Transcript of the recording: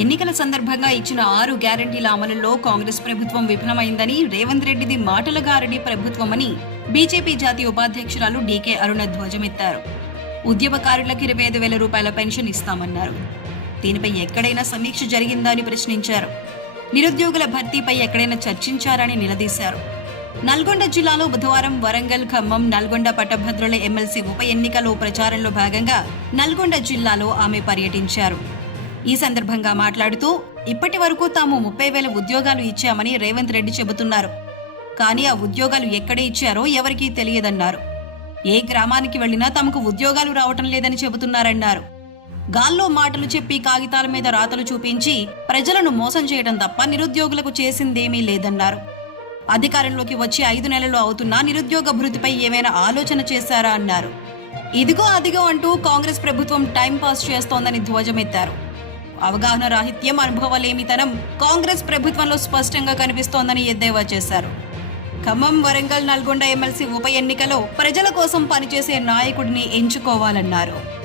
ఎన్నికల సందర్భంగా ఇచ్చిన ఆరు గ్యారంటీల అమలులో కాంగ్రెస్ ప్రభుత్వం విఫలమైందని రేవంత్ రెడ్డిది మాటల గారడి ప్రభుత్వమని బీజేపీ జాతీయ ఉపాధ్యక్షురాలు డీకే అరుణ ధ్వజమెత్తారు. ఉద్యమకారులకు ఇరవై ఐదు వేల రూపాయల పెన్షన్ ఇస్తామన్నారు. దీనిపై ఎక్కడైనా సమీక్ష జరిగిందా అని ప్రశ్నించారు. నిరుద్యోగుల భర్తీపై ఎక్కడైనా చర్చించారని నిలదీశారు. నల్గొండ జిల్లాలో బుధవారం వరంగల్ ఖమ్మం నల్గొండ పట్టభద్రుల ఎమ్మెల్సీ ఉప ఎన్నికలో ప్రచారంలో భాగంగా నల్గొండ జిల్లాలో ఆమె పర్యటించారు. ఈ సందర్భంగా మాట్లాడుతూ ఇప్పటి వరకు తాము ముప్పై వేల ఉద్యోగాలు ఇచ్చామని రేవంత్ రెడ్డి చెబుతున్నారు. కానీ ఆ ఉద్యోగాలు ఎక్కడ ఇచ్చారో ఎవరికీ తెలియదన్నారు. ఏ గ్రామానికి వెళ్ళినా తమకు ఉద్యోగాలు రావటం లేదని చెబుతున్నారన్నారు. గాల్లో మాటలు చెప్పి కాగితాల మీద రాతలు చూపించి ప్రజలను మోసం చేయడం తప్ప నిరుద్యోగులకు చేసిందేమీ లేదన్నారు. అధికారంలోకి వచ్చి ఐదు నెలలు అవుతున్నా నిరుద్యోగ భృతిపై ఏమైనా ఆలోచన చేశారా అన్నారు. ఇదిగో అదిగో అంటూ కాంగ్రెస్ ప్రభుత్వం టైం పాస్ చేస్తోందని ధ్వజమెత్తారు. అవగాహన రాహిత్యం అనుభవలేమితనం కాంగ్రెస్ ప్రభుత్వంలో స్పష్టంగా కనిపిస్తోందని ఎద్దేవా చేశారు. ఖమ్మం వరంగల్ నల్గొండ ఎమ్మెల్సీ ఉప ఎన్నికలో ప్రజల కోసం పనిచేసే నాయకుడిని ఎంచుకోవాలన్నారు.